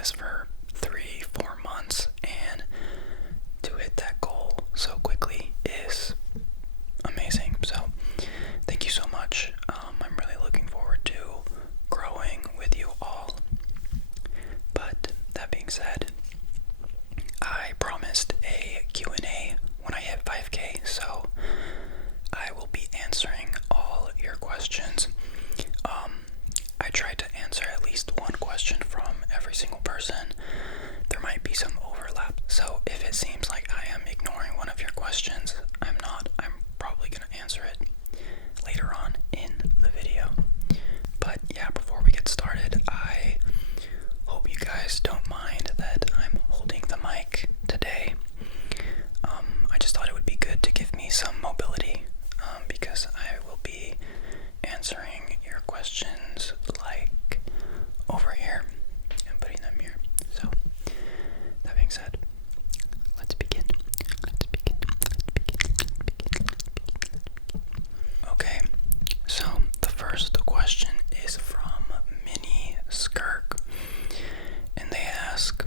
this for 3-4 months, and to hit that goal so quickly is amazing. So thank you so much. I'm really looking forward to growing with you all. But that being said, I promised a Q&A when I hit 5K, so I will be answering all your questions. I tried to answer at least one question from every single person. There might be some overlap, so if it seems like I am ignoring one of your questions, I'm not. I'm probably going to answer it later on in the video. But yeah, before we get started, I hope you guys don't mind that I'm holding the mic today. I just thought it would be good to give me some mobility, because I will be answering your questions like over here and putting them here. So that being said, let's begin. Okay, so the first question is from Mini Skirk, and they ask,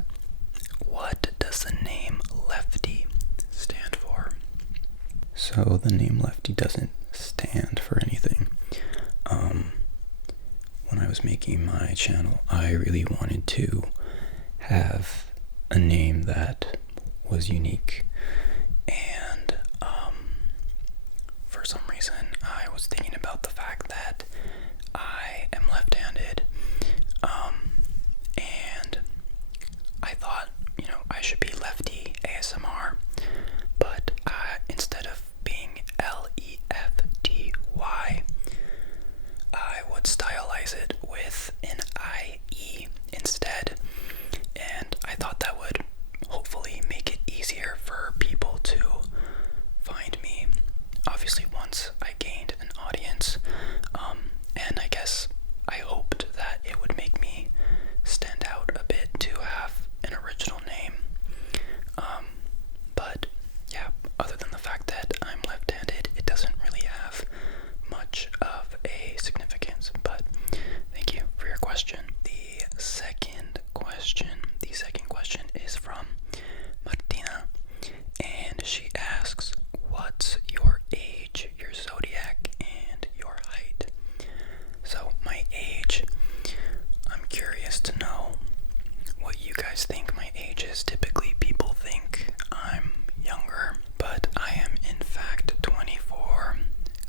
what does the name Lefty stand for? So the name Lefty doesn't stand for anything. When I was making my channel, I really wanted to have a name that was unique, and for some reason I was thinking about the fact that I am left-handed, and I thought, I should be Lefty ASMR, but instead of being Lefty, I would stylize it with an IE instead, and I thought that would hopefully make it easier for people to find me. Obviously, once I gained an audience, and I guess I hoped that it would make me stand out a bit to have an original name. But yeah, other than the fact that I'm left-handed, it doesn't really have much of a significance. But thank you for your question. The second question is from Martina, and she asks, what's your age, your zodiac, and your height? So my age, I'm curious to know what you guys think my age is. Typically people think I'm younger, but I am in fact 24,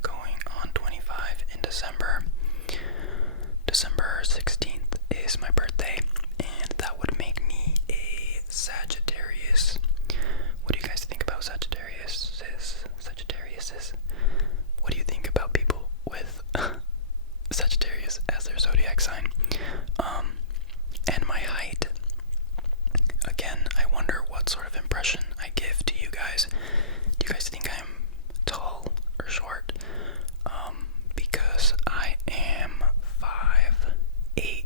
going on 25 in December. December 16th is my birthday, and that would make me a Sagittarius. What do you guys think about Sagittariuses? What do you think about people with Sagittarius as their zodiac sign? And my height. Again, I wonder what sort of impression I give to you guys. Do you guys think I'm tall or short? Because I am 5'8".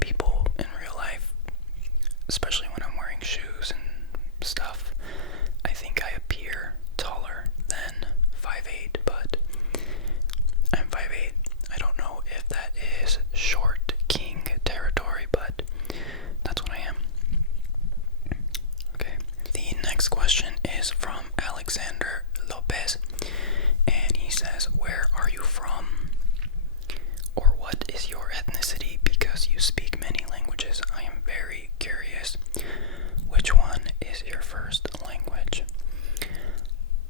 People in real life, especially when I'm wearing shoes and stuff, I think I appear taller than 5'8", but I'm 5'8". I don't know if that is short king territory, but that's what I am. Okay. The next question is from Alexander Lopez, and he says, where are you from? Or what is your ethnicity? Because you speak many languages, I am very curious. Which one is your first language?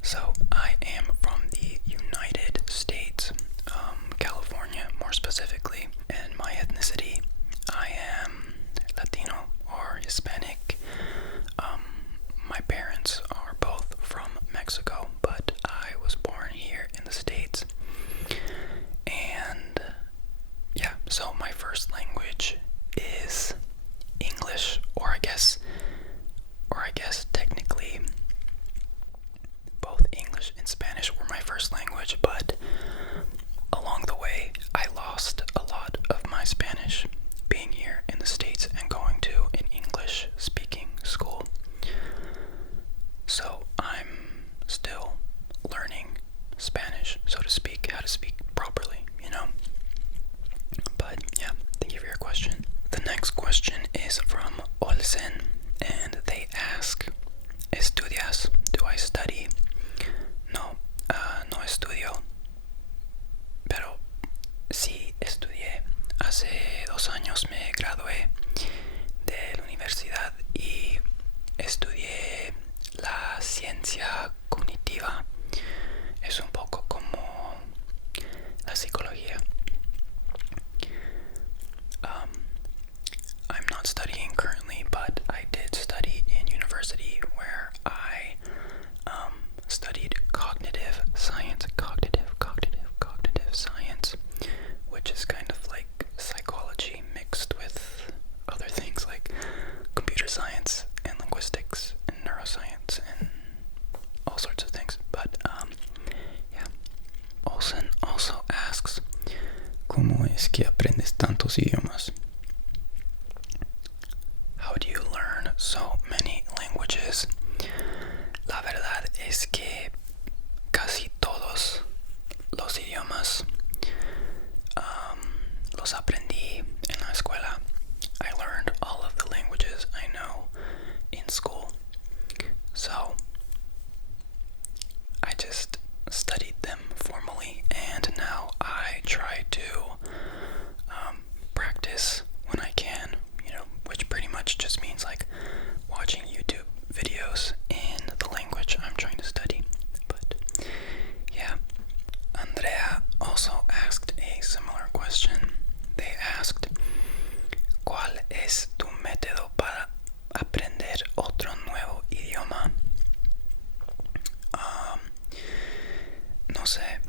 So I am from the United States, California more specifically, and my ethnicity, I am Latino or Hispanic. My parents are both from Mexico, but I was born here in the States. And yeah, so my first language is English, or I guess technically both English and Spanish were my first language, but along the way I lost a lot of my Spanish being here in the States and going to an English speaking school. So I'm still learning Spanish, so to speak, how to speak properly, But yeah, thank you for your question. The next question question is from Olsen, and they ask, ¿Estudias? Do I study? No, no estudio, pero sí estudié. Hace 2 años me gradué de la universidad y estudié la ciencia cognitiva. Es un poco como la psicología. I'm not studying currently, but I did study in university where I studied cognitive science, which is kind of like psychology mixed with other things like computer science and linguistics and neuroscience and all sorts of things. But yeah. Olsen also asks, ¿cómo es que aprendes tantos idiomas? How do you learn so many languages? La verdad es que casi todos los idiomas los aprendí en la escuela. I learned all of the languages I know in school. So I just studied them formally, and now I try to practice when I can, which pretty much just means like watching YouTube videos in the language I'm trying to study. But yeah. Andrea also asked a similar question. They asked, ¿cuál es tu método para aprender otro nuevo idioma? No sé,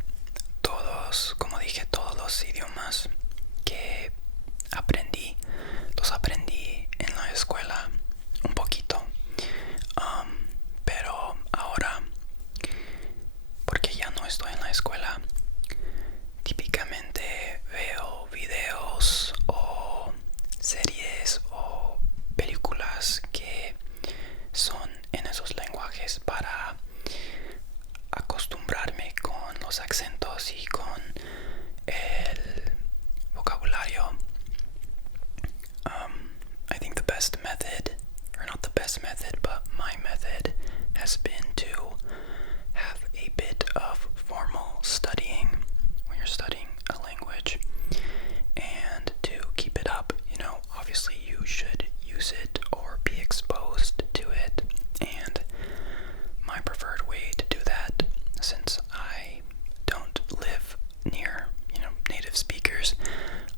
como dije, todos los idiomas que aprendí, los aprendí en la escuela un poquito. Pero ahora, porque ya no estoy en la escuela, típicamente veo videos o series o películas que son en esos lenguajes para acostumbrarme con los acentos y con el vocabulario. I think the best method, or not the best method, but my method has been to have a bit of formal studying when you're studying a language, and to keep it up. Obviously you should use it or be exposed to it, and my preferred way to do that, since I don't live near native speakers,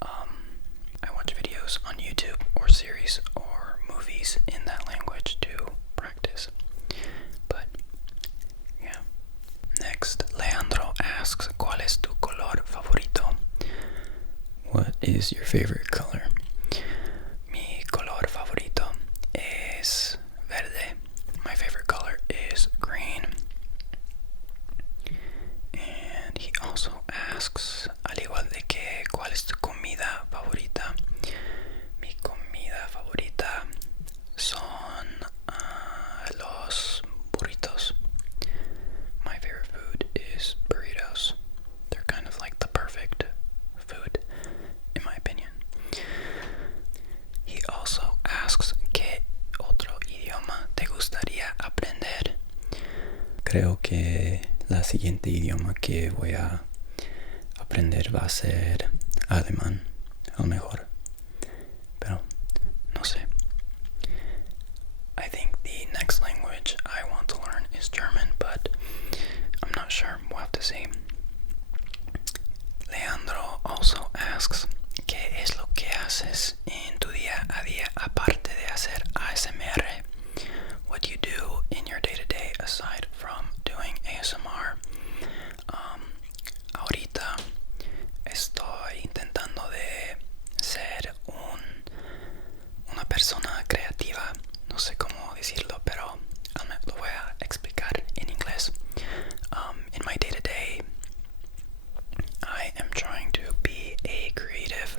I watch videos on YouTube or series or movies in that language to practice. But yeah. Next, Leandro asks, ¿cuál es tu color favorito? What is your favorite color? Mi color favorito es verde. My favorite color is green. And he also asks, al igual de que, ¿cuál es tu comida favorita? Mi comida favorita son los burritos. My favorite food is burritos. They're kind of like the perfect food, in my opinion. He also asks, ¿qué otro idioma te gustaría aprender? Creo que la siguiente idioma que voy a aprender va a ser alemán, a lo mejor. Pero no sé. I think the next language I want to learn is German, but I'm not sure. We'll have to see. Leandro also asks, ¿qué es lo que haces en tu día a día aparte de hacer ASMR? What do you do in your day-to-day aside from doing ASMR? Ahorita estoy intentando de ser una persona creativa. No sé cómo decirlo, pero lo voy a explicar en inglés. In my day-to-day, I am trying to be a creative,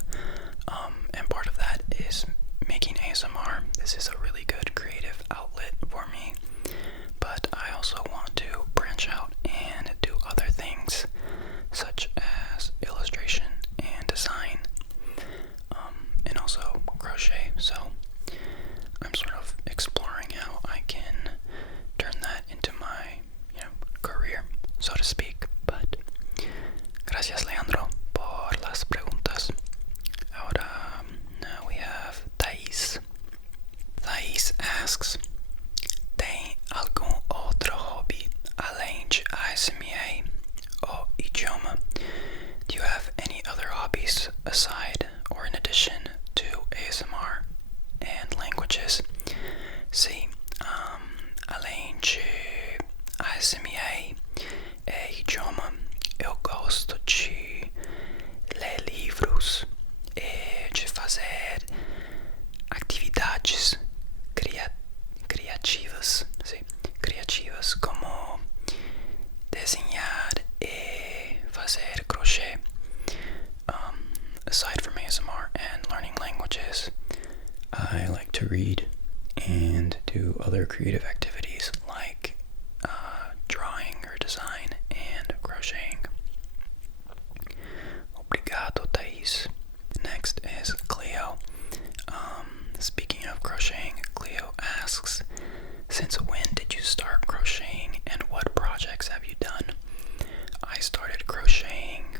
and part of that is making ASMR. This is a really good creative outlet for me, but I also want to branch out and do other things, such as illustration and design, and also crochet. So I like to read and do other creative activities like drawing or design and crocheting. Obrigado, Thais. Next is Cleo. Speaking of crocheting, Cleo asks, since when did you start crocheting and what projects have you done? I started crocheting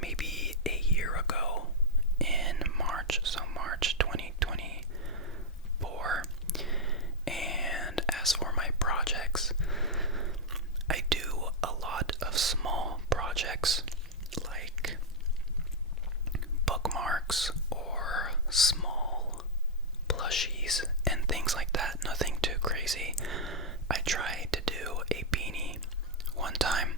maybe a year ago in March, so March 2024. And as for my projects, I do a lot of small projects like bookmarks or small plushies and things like that. Nothing too crazy. I tried to do a beanie one time,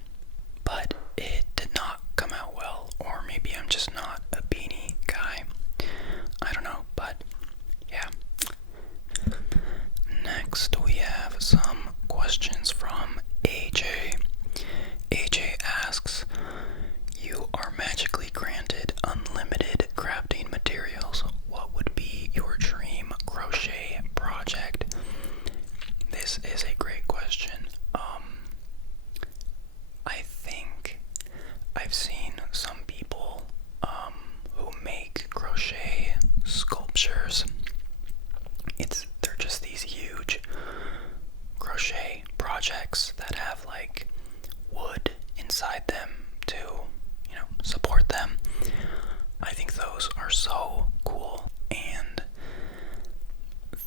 but it did not come out well, or maybe I'm just not a beanie guy. I don't know, but yeah. Next we have some questions from AJ. AJ asks, you are magically granted unlimited crafting materials. What would be your dream crochet project? This is a great question. I think I've seen some people who make crochet sculptures. They're just these huge crochet projects that have like wood inside them to, support them. I think those are so cool, and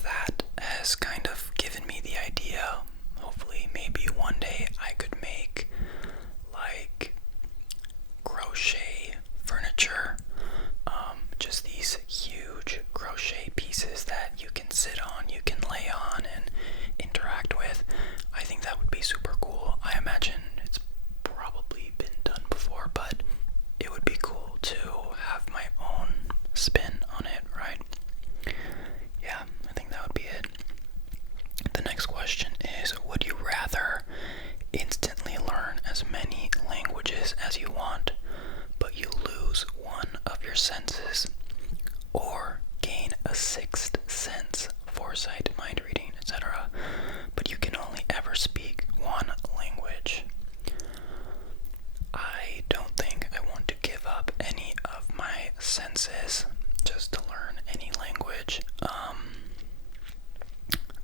that has kind of given me the idea, hopefully maybe one day I could make like crochet furniture, just these huge crochet pieces that you can sit on, you can lay on and interact with. I think that would be super cool. I imagine it's probably been done before, but it would be cool to have my own spin on it, right? Yeah, I think that would be it. The next question is, would you rather instantly learn as many languages as you want, but you lose one of your senses, or gain a sixth sense, foresight, mind reading, etc., but you can only ever speak one language? I don't think I want to give up any of my senses just to learn any language.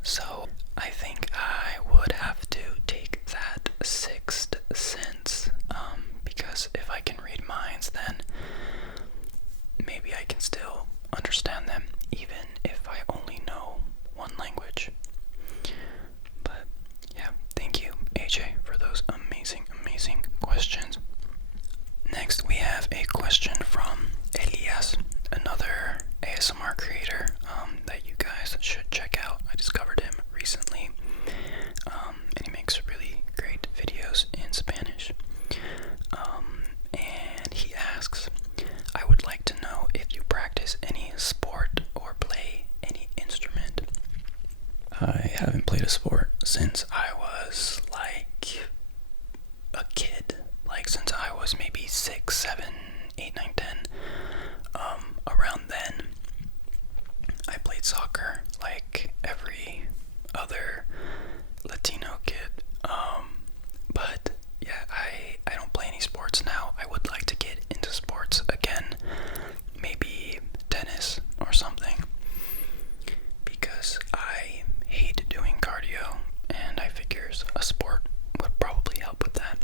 So I think I would have to take that sixth sense, because if I can read minds, then maybe I can still understand them, even if I only know one language. But yeah, thank you, AJ, for those amazing questions. Next, we have a question from Elias, another ASMR creator that you guys should check out. I discovered him recently, and he makes really great videos in Spanish. And he asks, I would like to know if you practice any sport or play any instrument. I haven't played a sport since I was like a kid, like since I was maybe 6, 7, 8, 9, 10. Around then, I played soccer like every other Latino kid. But yeah, I don't play any sports now. I would like to get into sports again, maybe tennis or something, because I hate doing cardio, and I figures a sport would probably help with that.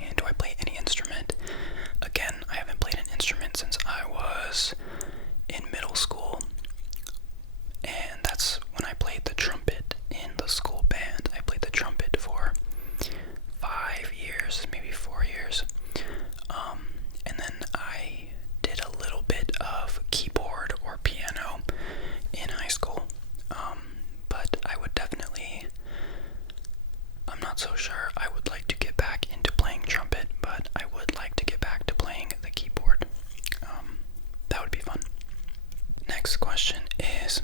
And do I play any instrument? Again, I haven't played an instrument since I was in middle school, and that's when I played the trumpet in the school band. I played the trumpet for 5 years, maybe 4 years, and then I did a little bit of keyboard or piano in high school, but I would definitely, I'm not so sure, I would like to get back into playing trumpet, but I would like to get back to playing the keyboard. That would be fun. Next question is,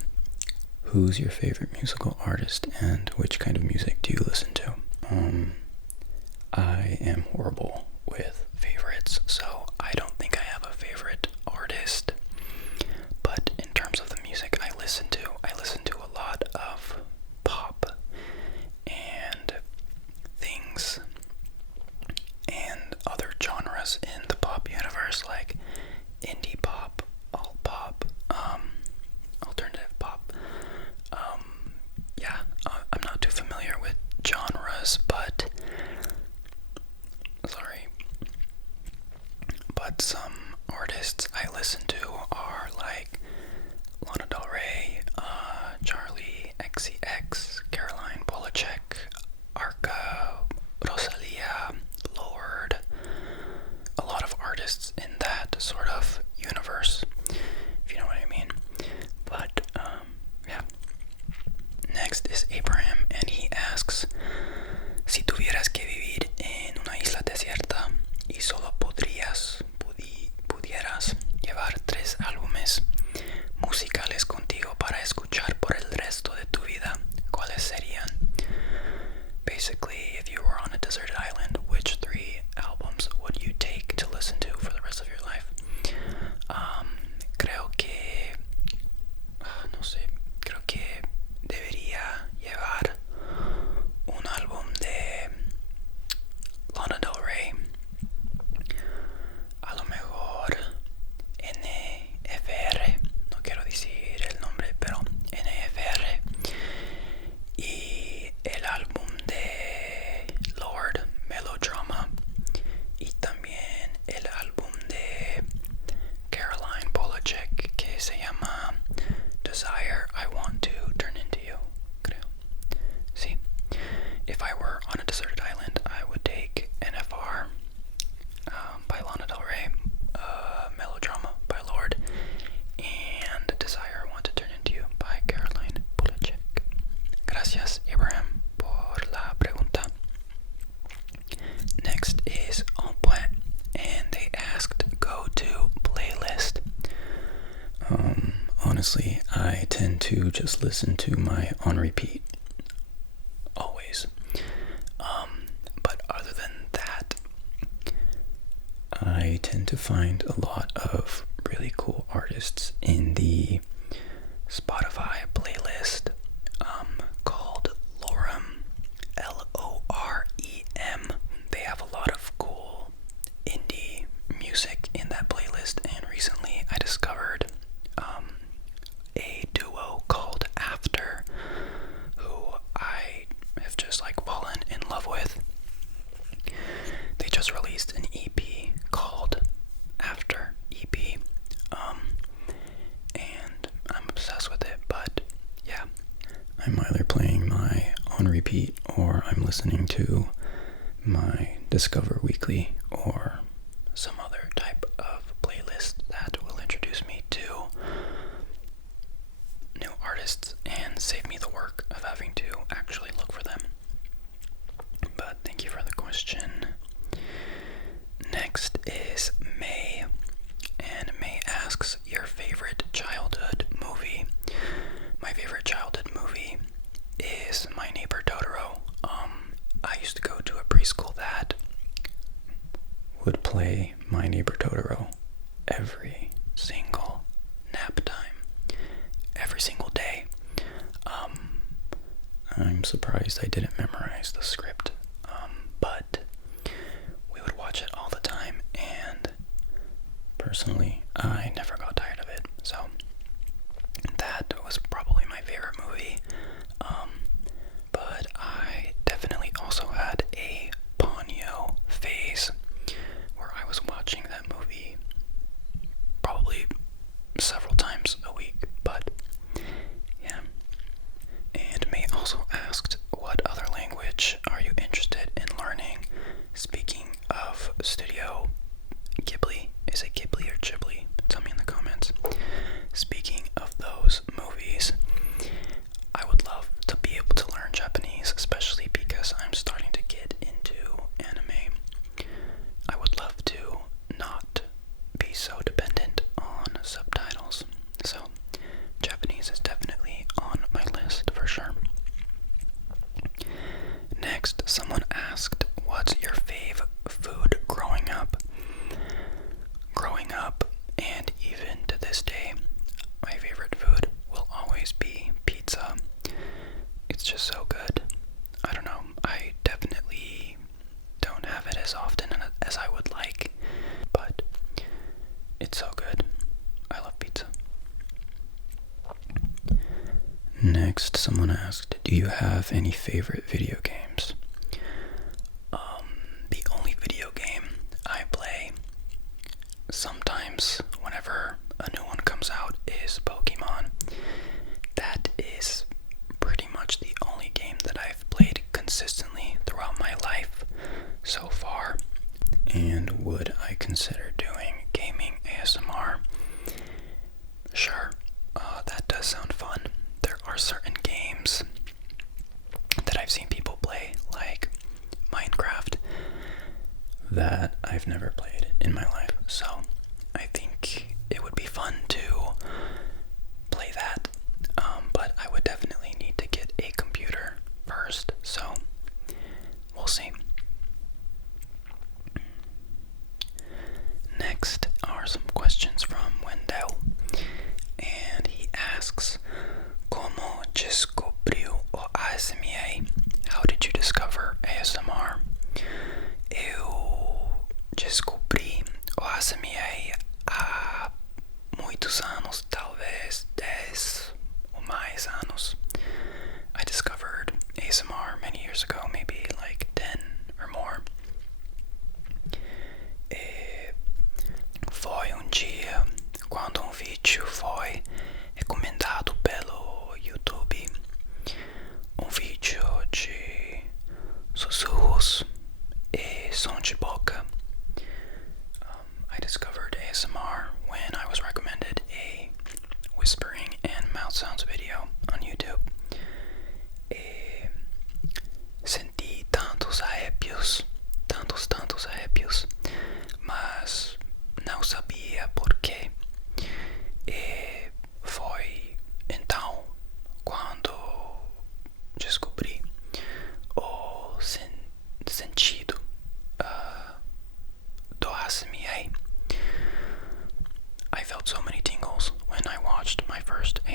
who's your favorite musical artist and which kind of music do you listen to? I am horrible with favorites, so I don't think I have a favorite artist, but in terms sé, creo que debería llevar un álbum de Lana Del Rey, a lo mejor NFR, no quiero decir el nombre, pero NFR, y el álbum de Lord Melodrama, y también el álbum de Caroline Polachek que se llama Desire I Want to Turn Into You, creo. Sí. If I were on a deserted island, I would take NFR by Lana Del Rey, Melodrama by Lord, and Desire I Want to Turn Into You by Caroline Polachek. Gracias, Abraham, por la pregunta. Next is En Point, and they asked go to playlist. Honestly, I tend to just listen to my on repeat always. But other than that, I tend to find a lot of really cool artists in the Spotify playlist called Lorem, Lorem. They have a lot of cool indie music in that playlist, and recently I discovered a duo called After, who I have just like fallen in love with. They just released an EP called After EP, and I'm obsessed with it. But yeah, I'm either playing my on repeat or I'm listening to my Discover Weekly or some other type of playlist that will introduce me to new artists and save me the work of having to actually look for them. But thank you for the question. Next is May, and May asks your favorite childhood movie. My favorite childhood movie is My Neighbor Totoro. I used to go to a preschool that would play My Neighbor Totoro every single nap time, every single day. I'm surprised I didn't memorize the script, but we would watch it all the time, and personally, I never got tired of it. So that was probably my favorite movie. But I definitely also had a Ponyo phase where I was watching that movie probably several times a week. But yeah. And May also asked, what other language are you interested in learning? Speaking of Studio Ghibli, is it Ghibli or Ghibli? Tell me in the comments. Speaking of those movies, I would love to be able to learn Japanese, especially because I'm starting to get into anime. I would love to not be so dependent on subtitles. So Japanese is definitely on my list for sure. Next, someone asked, what's your fave food growing up? Growing up, and even to this day, my favorite food will always be pizza. It's just so good. I don't know, I definitely don't have it as often as I would like, but it's so good. I love pizza. Next, someone asked, do you have any favorite video games? The only video game I play sometimes whenever a new one comes out is Pokemon. That is pretty much the only game that I've played consistently throughout my life so far. And would I consider doing gaming ASMR? Sure, that does sound fun. There are certain games that I've seen people play, like Minecraft, that I've never played in my life. So I think it would be fun to play that, but I would definitely need to get a computer first, so we'll see. Next are some questions from Wendell, and he asks,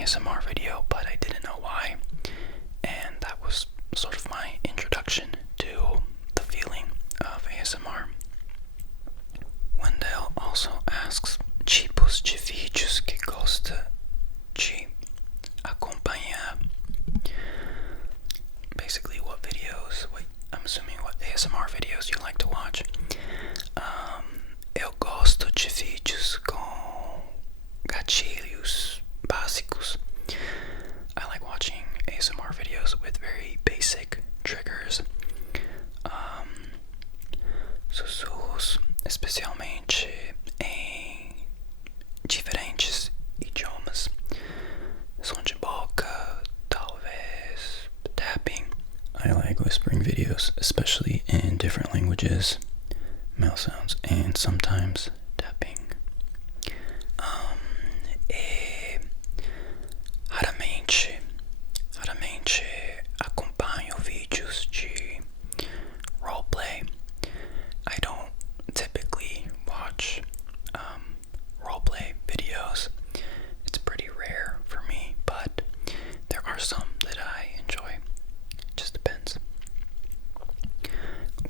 ASMR video, but I didn't know why. And that was sort of my introduction to the feeling of ASMR. Wendell also asks tipos de vídeos que gosta de acompanhar. Basically, what videos, I'm assuming what ASMR videos you like to watch. Eu gosto de vídeos com gatilhos básicos. I like watching ASMR videos with very basic triggers. Sussurros, especialmente em diferentes idiomas. Som de boca, talvez tapping. I like whispering videos, especially in different languages, mouth sounds, and sometimes tapping. Raramente acompanho vídeos de roleplay. I don't typically watch roleplay videos. It's pretty rare for me, but there are some that I enjoy. It just depends.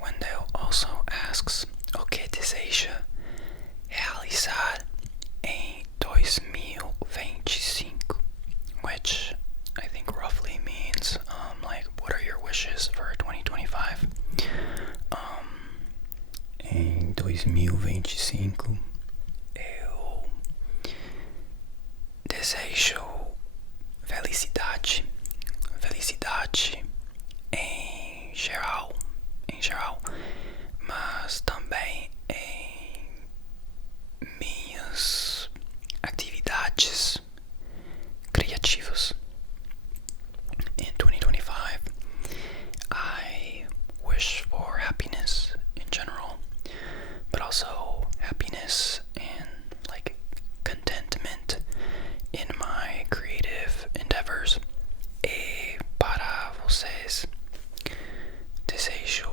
Wendell also asks o que deseja realizar em 2025, which I think roughly means like, what are your wishes for 2025? Em 2025 eu desejo felicidade em geral, mas também em minhas atividades criativas. In 2025, I wish for happiness in general, but also happiness and like contentment in my creative endeavors. E para vocês, desejo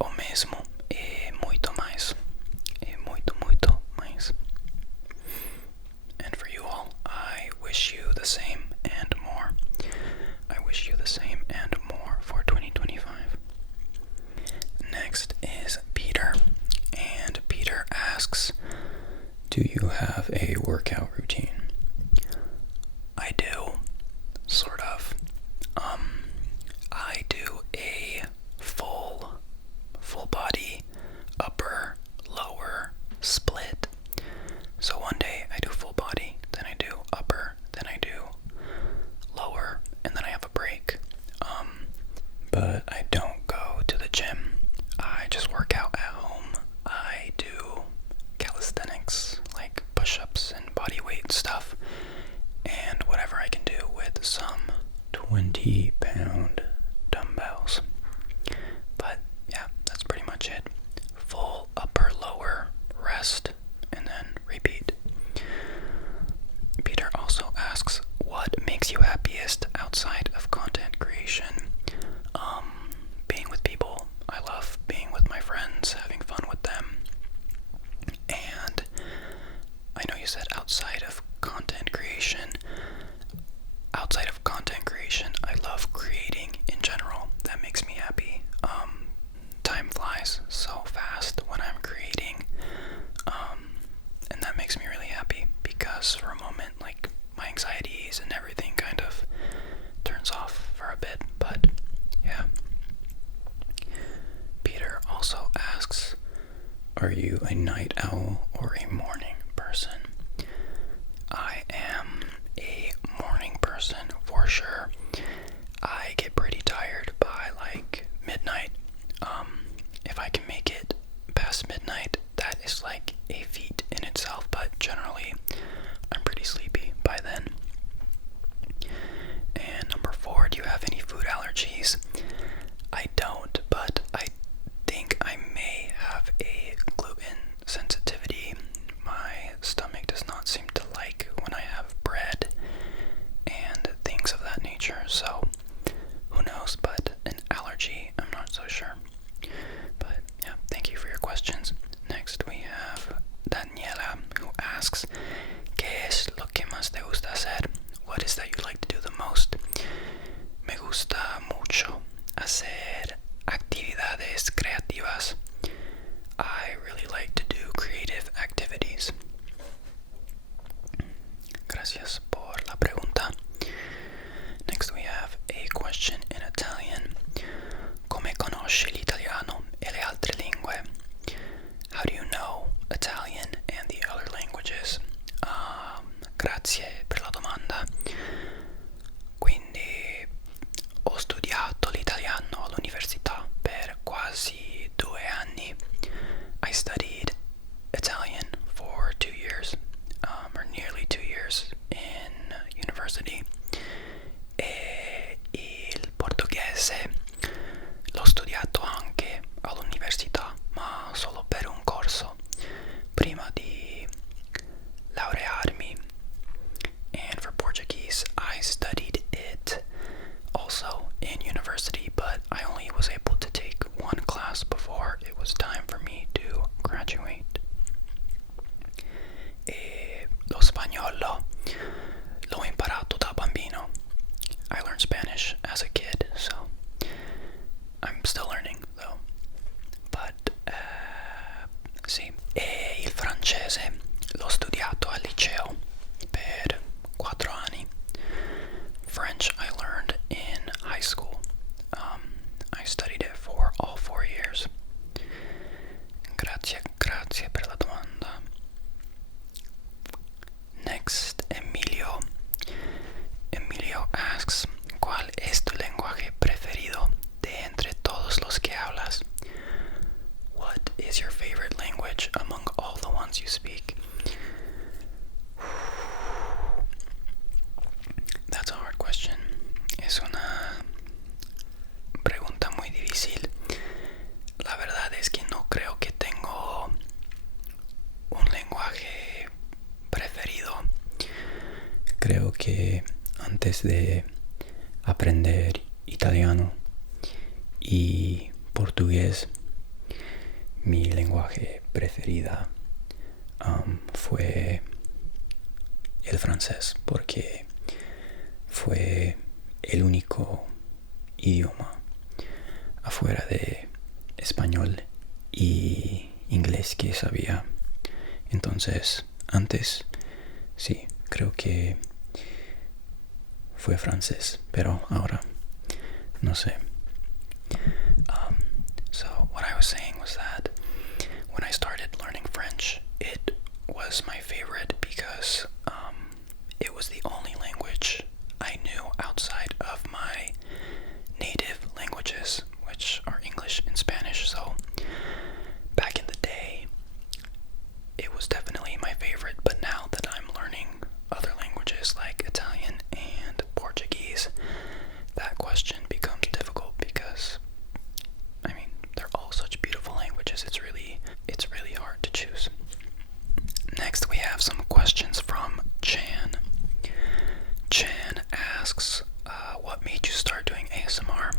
o mesmo e muito mais. Muito mais. And for you all, I wish you the same and more. I wish you the same and more for 2025. Next is Peter, and Peter asks, do you have a workout routine? I do, sort of. I do a full body, upper, lower split. So one day I do full body, then I do upper, then I do lower, and then I have a break. But I don't go to the gym. I just work out at home. I do calisthenics, like push-ups and body weight stuff, and whatever I can do with some 20-pound dumbbells. But yeah, that's pretty much it. Full upper, lower, rest, and then repeat. Peter also asks, what makes you happiest outside of content creation? Being with people. I love being with my friends, having fun with them. And I know you said outside of content creation. Outside of content creation, I love creating in general. That makes me happy. Time flies so fast when I'm creating. And that makes me really happy because for a moment, like, my anxieties and everything kind of turns off for a bit. But yeah. Peter also asks, are you a night owl or a morning person? I am a morning person for sure. I get pretty tired by like midnight. If I can make it past midnight, that is like a feat in itself, but generally I'm pretty sleepy by then. And number 4, do you have any food allergies? I don't, but I think I may have a gluten sensitivity. My stomach does not seem to like when I have bread and things of that nature, so who knows, but an allergy, I'm not so sure. But yeah, thank you for your questions. Next we have Daniela, who asks, gracias por la pregunta. Next we have a question in Italian. Come conosci l'italiano e le altre lingue? How do you know Italian and the other languages? Grazie per la domanda. Quindi ho studiato l'italiano all'università per quasi 2 anni. I studied Italian for 2 years, or nearly 2 years in university. E il portoghese l'ho studiato anche all'università, ma solo per un corso, prima di laurearmi. And for Portuguese, I studied it also in university, but I only was able to take one class before it was time for me to graduate. E lo spagnolo l'ho imparato da bambino. I learned Spanish as a kid, so I'm still learning though. But sì. E il francese l'ho studiato al liceo per 4 anni. French I learned in high school. I studied it for all 4 years. Grazie per la domanda. Next, Emilio. Emilio asks, ¿cuál es tu lenguaje preferido de entre todos los que hablas? What is your favorite language among all the ones you speak? That's a hard question. Es una pregunta muy difícil. La verdad es que no creo que tengo un lenguaje preferido. Creo que antes de aprender italiano y portugués, mi lenguaje preferida fue el francés, porque fue el único idioma afuera de español y inglés que sabía. Entonces, antes, sí, creo que fue francés, pero ahora no sé. So what I was saying was that when I started learning French, it was my favorite because it was the only language I knew outside of my native languages, which are English and Spanish. So back in the day, it was definitely my favorite, but now that I'm learning other languages like Italian and Portuguese, that question becomes difficult because, I mean, they're all such beautiful languages. It's really hard to choose. Next, we have some questions from Chan. Chan asks, what made you start doing ASMR?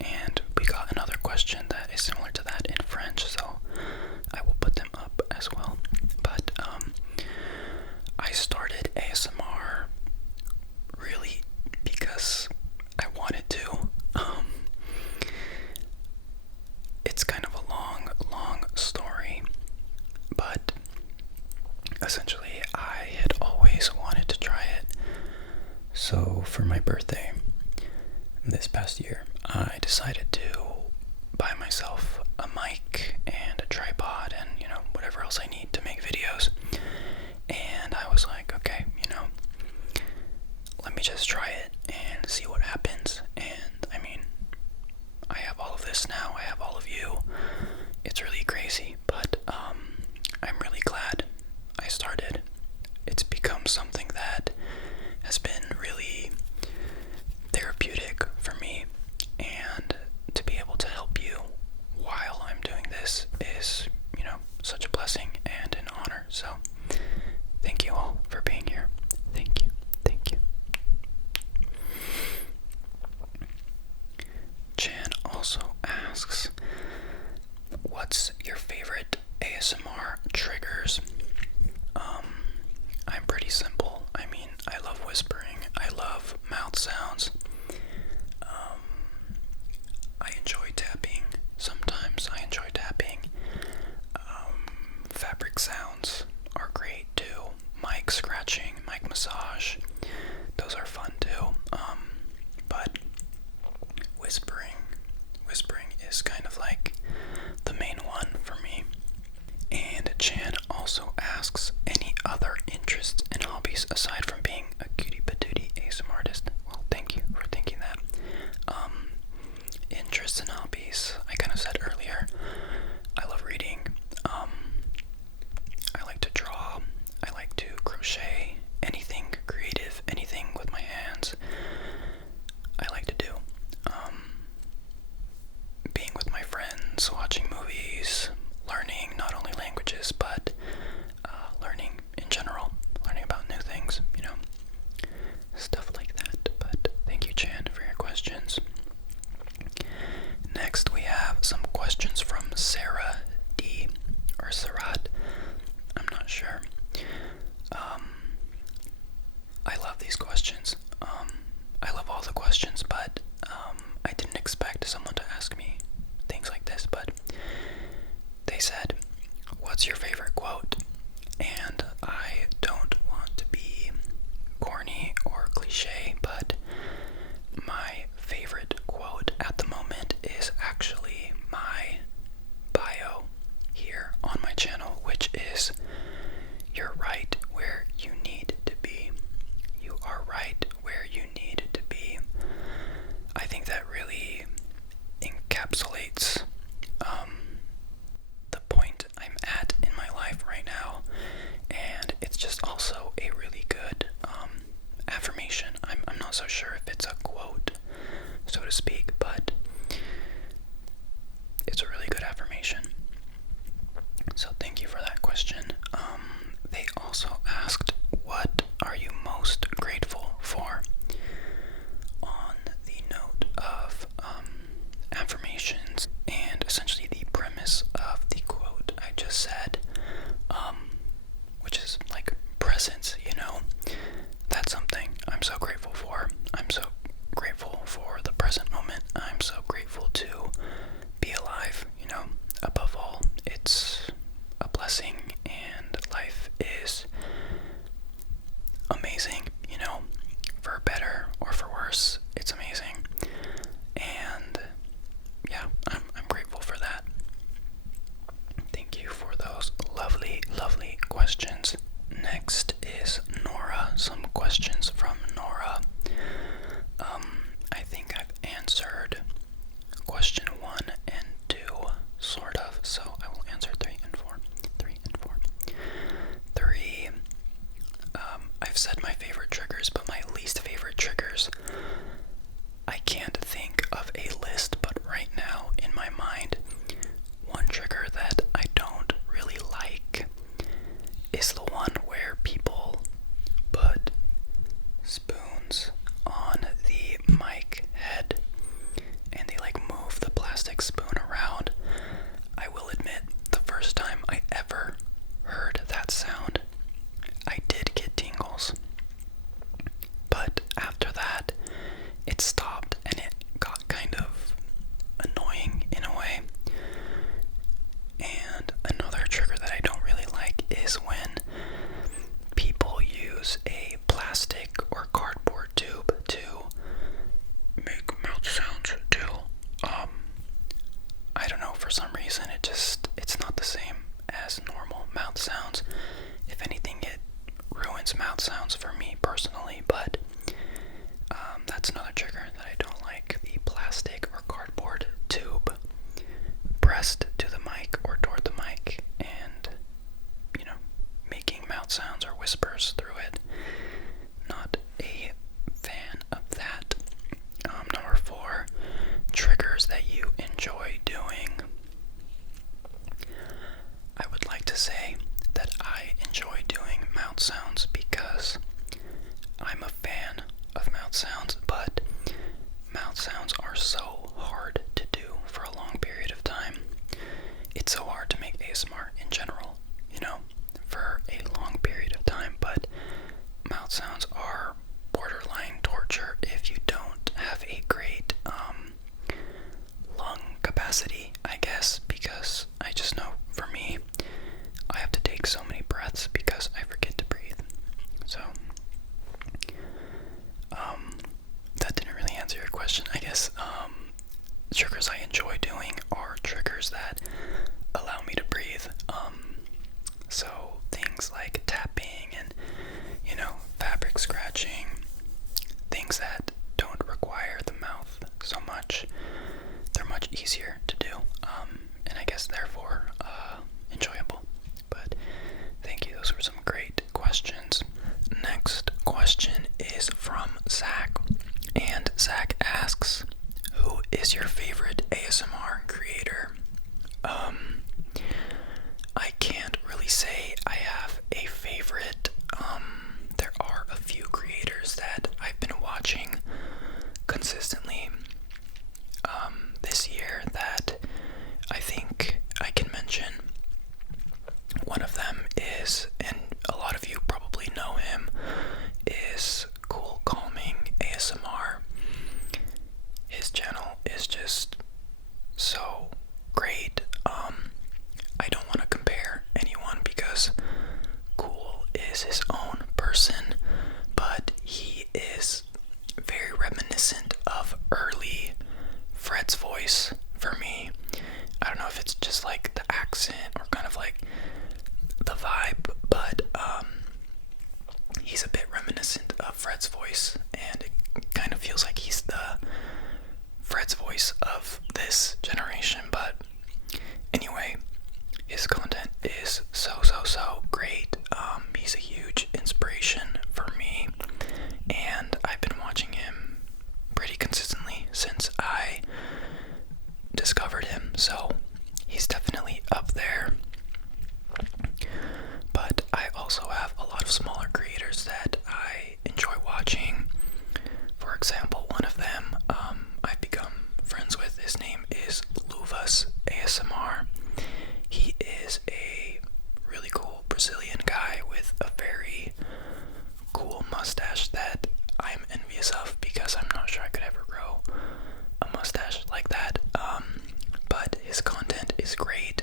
And we got another question that is similar to that in French, so I will put them up as well. But I started ASMR really because I wanted to. It's kind of a long story, but essentially I had always wanted to try it. So for my birthday this past year, I decided to buy myself a mic and a tripod and, whatever else I need to make videos. And I was like, okay, let me just try it and see what happens. And I mean, I have all of this now. I have all of you. It's really crazy, but I'm really glad I started. It's become something that has been really therapeutic for me, and to be able to help you while I'm doing this is, such a blessing and an honor. So thank you all for being here. Thank you. Chan also asks, what's your favorite ASMR triggers? I'm pretty simple. I mean, I love whispering. I love mouth sounds. I enjoy tapping. Sometimes I enjoy tapping. Fabric sounds are great too. Mic scratching, mic massage. Those are fun too. But whispering is kind of like the main one for me. And Chan also asks, any other interests and hobbies aside from being a cutie patootie ASMR artist? Well, thank you for thinking that. Interests and hobbies, I kind of said earlier, I love reading. I like to draw. I like to crochet. Anything creative, anything with my hands, I like to do. Being with my friends, watching movies, learning not only languages, but learning in general, learning about new things, stuff like that. But thank you, Chan, for your questions. Next, we have some questions from Sarah D, or Sarat, I'm not sure. I love these questions. I love all the questions, but I didn't expect someone to ask me things like this, but they said, what's your favorite quote? And I don't want to be corny or cliche, but my favorite quote at the moment is actually my bio here on my channel, which is, you're right where you need to be. You are right where you need to be. I think that really encapsulates the point I'm at in my life right now, and it's just also a really good affirmation. I'm not so sure if it's a quote, so to speak, but it's a really good affirmation. So thank you for that question. They also asked, what are you most grateful for? On the note of affirmations and essentially the premise of the quote I just said, which is like presence, that's something I'm so grateful for. I'm so grateful for the present moment. I'm so grateful to be alive, above all. It's a blessing, and life is amazing, for better or for worse. It's amazing. And yeah, I'm grateful for that. Thank you for those lovely, lovely questions. Next is Nora. Some questions from Nora. I think I've answered question 1 and 2, sort of, so I will answer 3 and 4. 3, I've said my favorite triggers, but my least favorite triggers, I can't think of a list, but right now in my mind, one trigger that I don't really like is the one where people put spoons on the mic head and they move the plastic spoon around. I will admit, the first time I ever heard that sound, I did get tingles. But after that, it stopped and it got kind of annoying in a way. And another trigger that I don't really like is when people use a plastic or cardboard tube to make mouth sounds too. I don't know, for some reason it's not the same as normal mouth sounds. If anything, it ruins mouth sounds for me personally, but that's another trigger that I don't like. The plastic or cardboard tube pressed to the mic or toward the mic and, making mouth sounds or whispers through it. Not a triggers I enjoy doing are triggers that allow me to breathe. So things like tapping and, fabric scratching, things that don't require the mouth so much, they're much easier to do, and I guess therefore enjoyable. But thank you, those were some great questions. Next question is from Zach, and Zach asks, who is your favorite ASMR creator? I can't really say I have a favorite. There are a few creators that I've been watching consistently this year that I think I can mention. One of them is, and a lot of you probably know him, is Cool Calming ASMR. His channel is just so great. I don't want to compare anyone because Cool is his own person, but he is very reminiscent of early Fred's voice for me. I don't know if it's just like the accent or kind of like the vibe, but he's a bit reminiscent of Fred's voice, and it kind of feels like he's the Fred's voice of this generation. But anyway, his content is so great. He's a huge inspiration for me, and I've been watching him pretty consistently since I discovered him, so he's definitely up there. But I also have a lot of smaller creators that I enjoy watching. For example, one of them I've become friends with, his name is Luvas ASMR. He is a really cool Brazilian guy with a very cool mustache that I'm envious of because I'm not sure I could ever grow a mustache like that. But his content is great.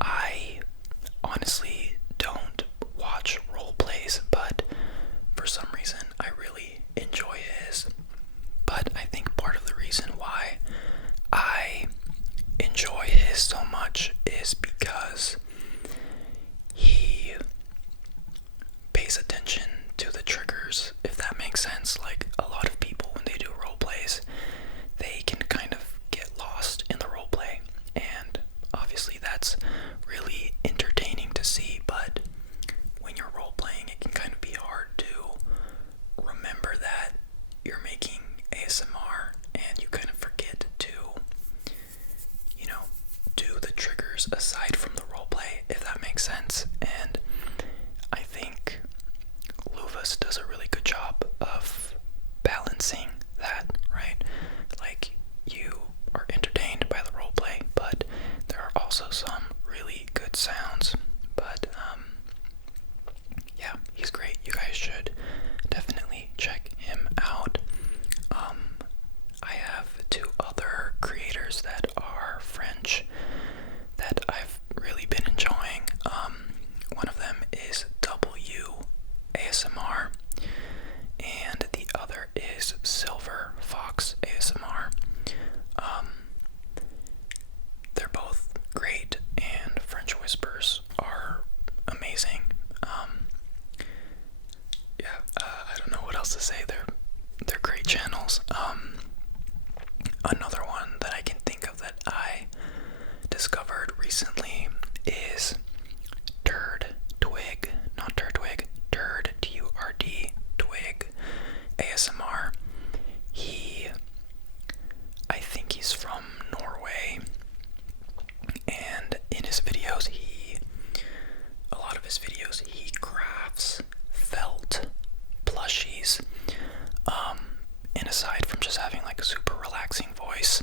I honestly don't watch role plays, but for some reason I really enjoy his. But I think part of the reason why I enjoy his so much is because he pays attention to the triggers, if that makes sense. Like, a lot of people, when they do role plays, they can kind of get lost in the role play, and obviously that's really entertaining to see, but when you're role playing, it can kind of be hard to remember that you're making ASMR, and you kind of forget to, do the triggers aside from the role play, if that makes sense. And I think Luvas does a really good job of balancing that, right? Like, you are entertained by the role play, but there are also some really good sounds. But yeah, he's great. You guys should definitely check him out. I have two other creators that are French that I've really been enjoying. One of them is W ASMR, and the other is Silver Fox ASMR. They're both great, and French Whispers are amazing. I don't know what else to say. They're great channels. Another one that I can think of that I discovered recently is Turd Twig, not Turtwig, Turd, Turd Twig ASMR. I think he's from Norway, and in his videos, a lot of his videos, he crafts felt plushies. And aside from just having like a super relaxing voice,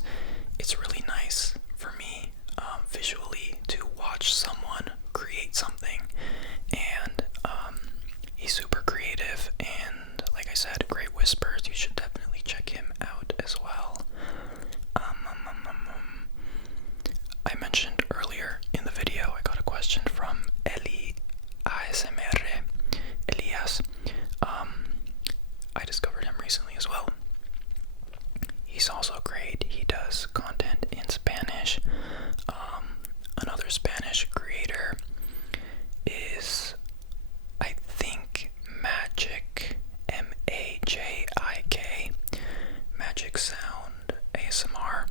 it's really nice for me visually to watch someone create something. And he's super creative, and like I said, great whispers. You should definitely check him out as well. I mentioned earlier in the video, I got a question from Eli ASMR, Elias. I discovered him recently as well. He's also great. He does content in Spanish. Another Spanish creator is, I think, Magic, Majik, Magic Sound ASMR.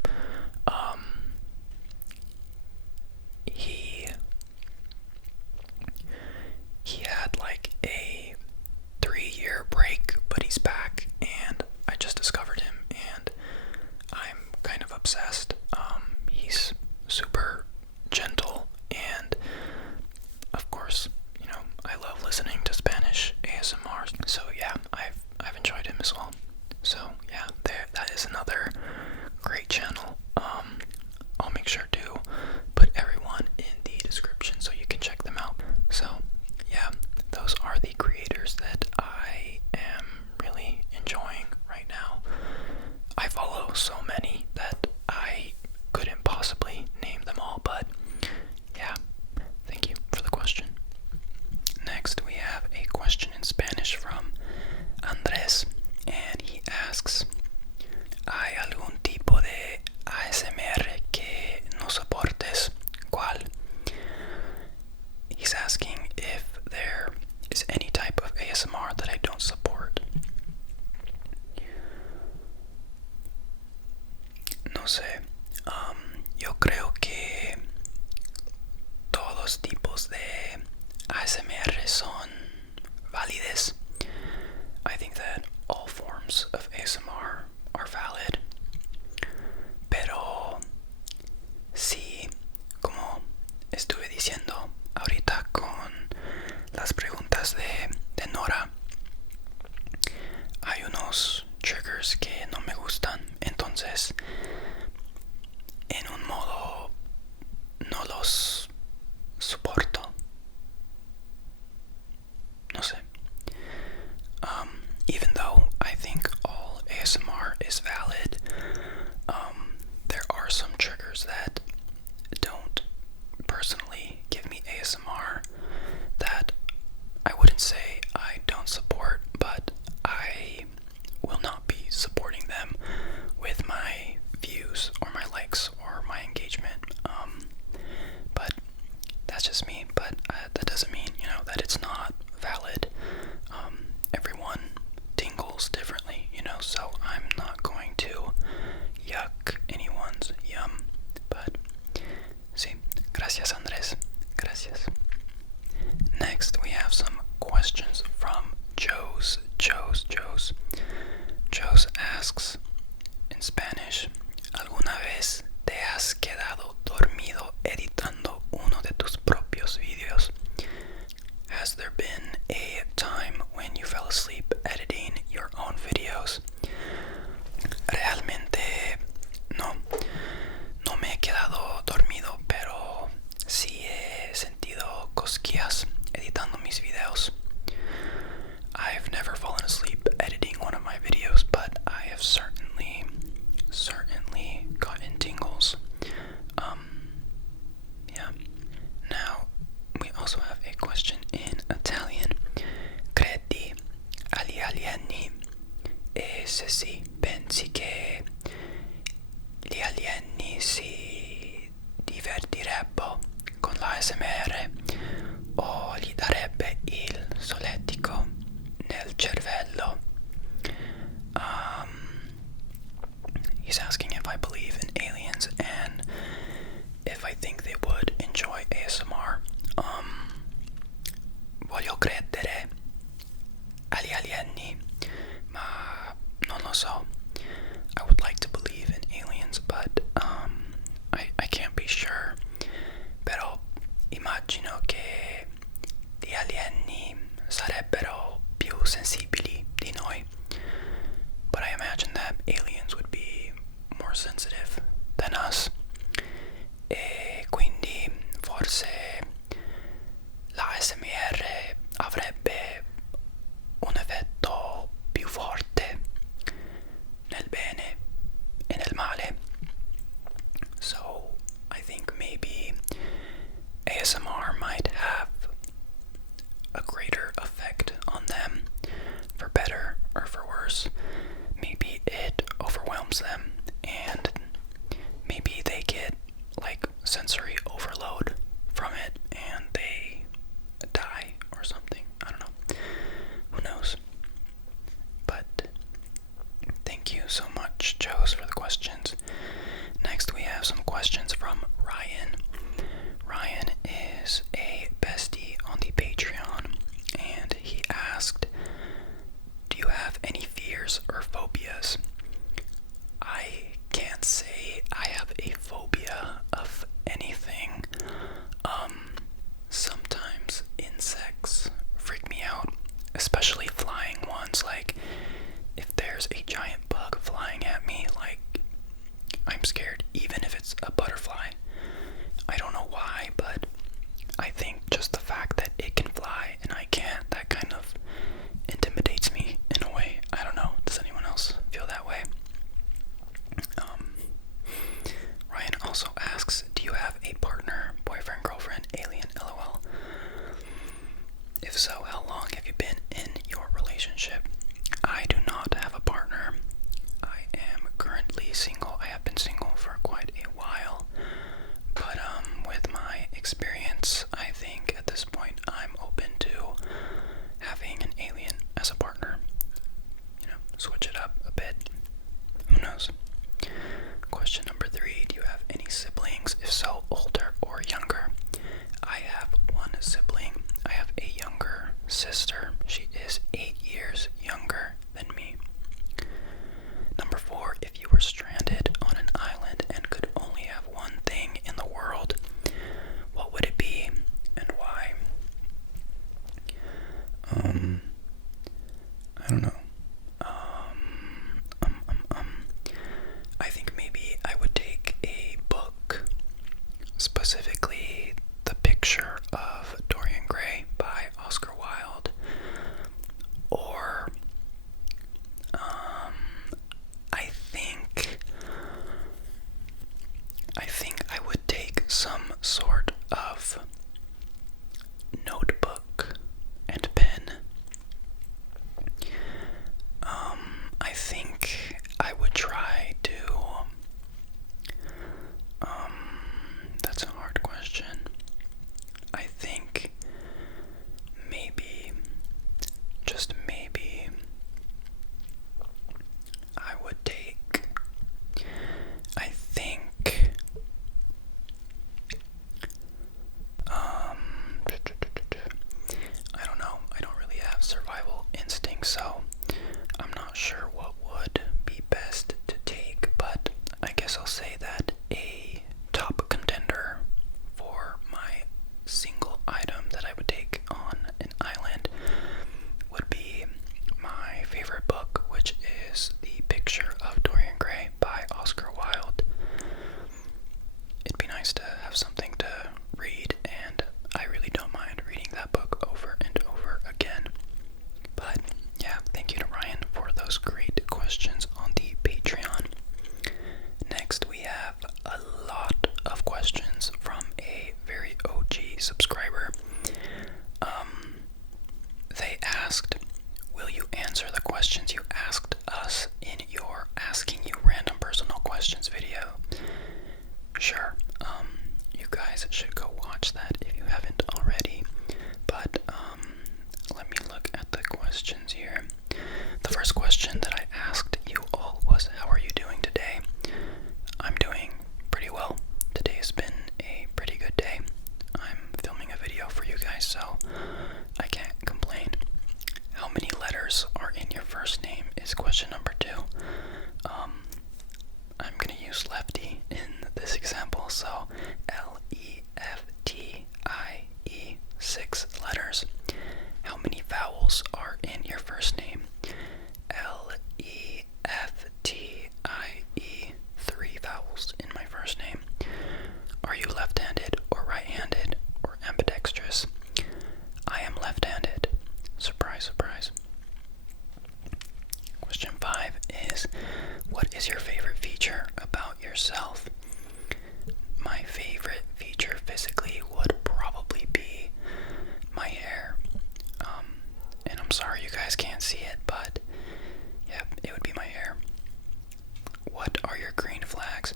He had like a 3-year break, but he's back, and I just discovered him, and I'm kind of obsessed. He's super gentle, and of course, you know, I love listening to Spanish ASMR. So yeah, I've enjoyed him as well. So yeah, that is another great channel. I'll make sure to put everyone in the description so you can check them out. So yeah, those are the creators that I am really enjoying right now. I follow so many that I couldn't possibly name them all, but yeah, thank you for the question. Next, we have a question in Spanish from Andres, and he asks, ¿Hay algún tipo de ASMR que no soportes? ¿Cuál? He's asking if there is any type of ASMR that I don't support. No sé. Yo creo que todos los tipos de ASMR son válidos. I think that all forms of ASMR are valid. Pero sí, como estuve diciendo ahorita con las preguntas de Nora, hay unos triggers que no me gustan, entonces en un modo no los soporto. No sé. Even though I think all ASMR is valid, there are some triggers that don't personally give me ASMR that I wouldn't say I don't support, but I will not be supporting them with my views or my likes or my engagement. But that's just me. But that doesn't mean, you know, that it's not valid. Everyone tingles differently, you know, so I'm not going to yuck anyone's yum. But sí, gracias Andres, gracias. Next, we have some questions from Joe's asks in Spanish, ¿Alguna vez te has quedado dormido editando uno de tus propios videos? Has there been a time when you fell asleep editing your own videos? Realmente no me he quedado dormido, pero sí he sentido cosquillas editando mis videos. I've never fallen asleep editing one of my videos, but I have certainly gotten tingles. Yeah. Now, we also have a question in Italian. Credi agli alieni? E se sì, pensi che gli alieni si divertirebbero con l'ASMR o gli darebbe il solletico nel cervello? He's asking if I believe in aliens and if I think they would enjoy ASMR. Voglio credere agli alieni, ma non lo so. I would like to believe in aliens, but I can't be sure. Però immagino che gli alieni sarebbero più sensibili di noi. But I imagine that aliens would be more sensitive than us. E quindi forse l'ASMR avrebbe un effetto più forte nel bene e nel male. So I think maybe ASMR might have a greater effect on them, for better or for worse. Maybe it overwhelms them and questions. Next, we have some questions from Ryan. Ryan is a bestie on the Patreon, and he asked, do you have any fears or phobias? I can't say I have a phobia of anything. Sometimes insects freak me out, especially flying ones. Like, if there's a giant bug flying at me, like, I'm scared, even if it's a butterfly. I don't know why, but I think just the fact that it can fly and I can't, that kind of intimidates me in a way. I don't know. Does anyone else feel that way? Ryan also asks, do you have a partner, boyfriend, girlfriend, alien, LOL? If so, how long have you been in your relationship? I do not have a partner. I am currently single. I have been single for quite a while. But with my experience, I think at this point I'm open to having an alien as a partner. Switch it up a bit. Who knows? Question number 3, do you have any siblings? If so, older or younger? I have one sibling. I have a younger sister. She is 8 years younger than me. Number 4, if you were stranded on an island and could only have one thing in the world, what would it be and why? I don't know. I think maybe I would take a book, specifically The Picture of Dorian Gray by Oscar Wilde, or I think I would take some sort of notebook and pen. I think I would try to, that's a hard question. I think maybe, just maybe, I would take, I think, I don't know, I don't really have survival instincts, so I'm not sure what would be best to take, but I guess I'll say that a top contender for my single item that I would take on an island would be my favorite book, which is The Picture of Dorian Gray by Oscar Wilde. It'd be nice to have something to read, and I really don't mind reading that book over and over again. But yeah, thank you to Ryan for those great questions on the Patreon. Next, we have a lot of questions from a very OG subscriber. They asked, will you answer the questions you asked us in your Asking You Random Personal Questions video? Sure, you guys should go watch that if you haven't already. But let me look at the questions here. The first question that I asked you all was, how are you doing today? I'm doing pretty well. Today's been a pretty good day. I'm filming a video for you guys, so I can't complain. How many letters are in your first name is question number 2. I'm gonna use lefty in this example, so Leftie, 6 letters. How many vowels are in your first name? Leftie, 3 vowels in my first name. Are you left-handed or right-handed or ambidextrous? I am left-handed. Surprise, surprise. Question 5 is, what is your favorite feature about yourself? My favorite feature physically would probably be my hair. And I'm sorry you guys can't see it, but yeah, it would be my hair. What are your green flags?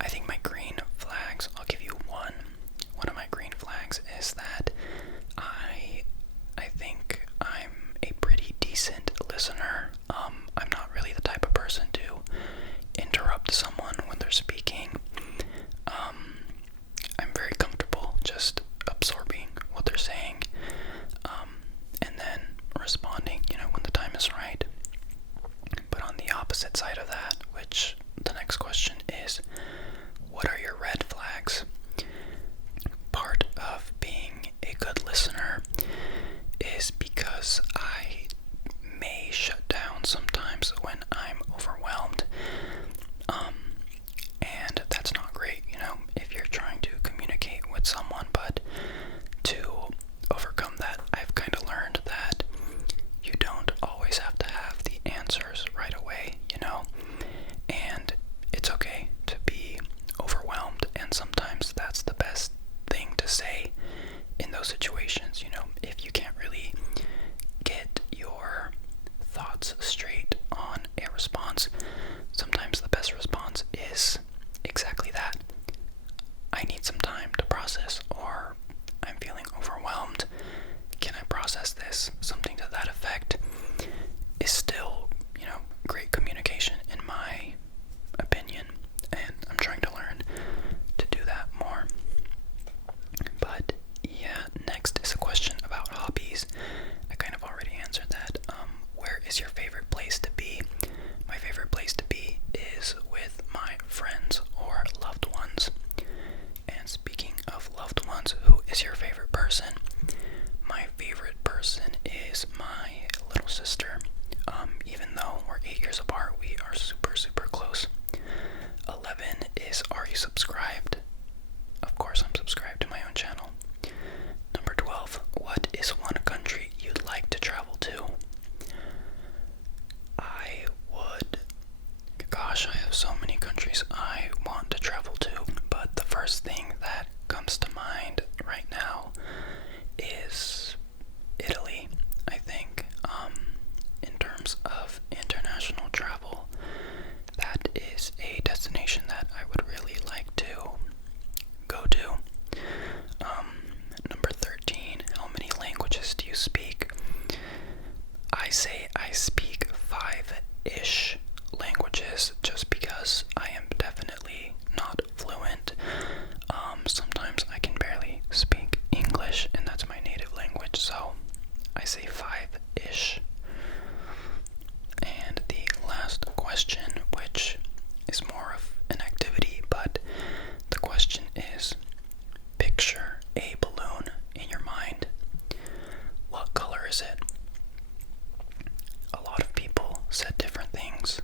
I think my green flags, I'll give you one. One of my green flags is that I think I'm a pretty decent listener. I'm not really the type of person to interrupt opposite side of that, which the next question is, what are your red flags? Part of being a good listener is because I may shut down sometimes when I'm overwhelmed. And that's not great, if you're trying to communicate with someone, but to overcome that, I've kind of learned that you don't always have to have the answers right away, and it's okay to be overwhelmed, and sometimes that's the best thing to say in those situations, if you can't really get your thoughts straight on a response. Sometimes the best response is exactly that. I need some time to process, or I'm feeling overwhelmed. Can I process this? Something to that effect is still, great communication in my opinion, and I'm trying to learn to do that more. But yeah, next is a question about hobbies. I kind of already answered that. Where is your favorite place to be? My favorite place to be is with my friends or loved ones. And speaking of loved ones, who is your favorite person? My favorite person is my little sister. Even though we're 8 years apart, we are super, super close. 11 is, are you subscribed? Of course I'm subscribed to my own channel. Number 12, what is one country you'd like to travel to? Gosh, I have so many countries I want to travel to, but the first thing that comes to mind right now is Italy, I think. In terms of international travel, that is a destination that I would really like to go to. Number 13, how many languages do you speak? I say I speak 5-ish languages just because I am definitely not fluent. Sometimes I can barely speak English, and that's my native language, so I say 5-ish. And the last question, which is more of an activity, but the question is, picture a balloon in your mind. What color is it? A lot of people said different things.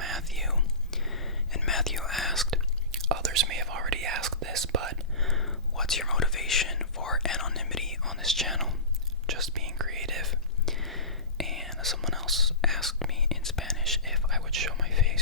Matthew. And Matthew asked, others may have already asked this, but what's your motivation for anonymity on this channel? Just being creative. And someone else asked me in Spanish if I would show my face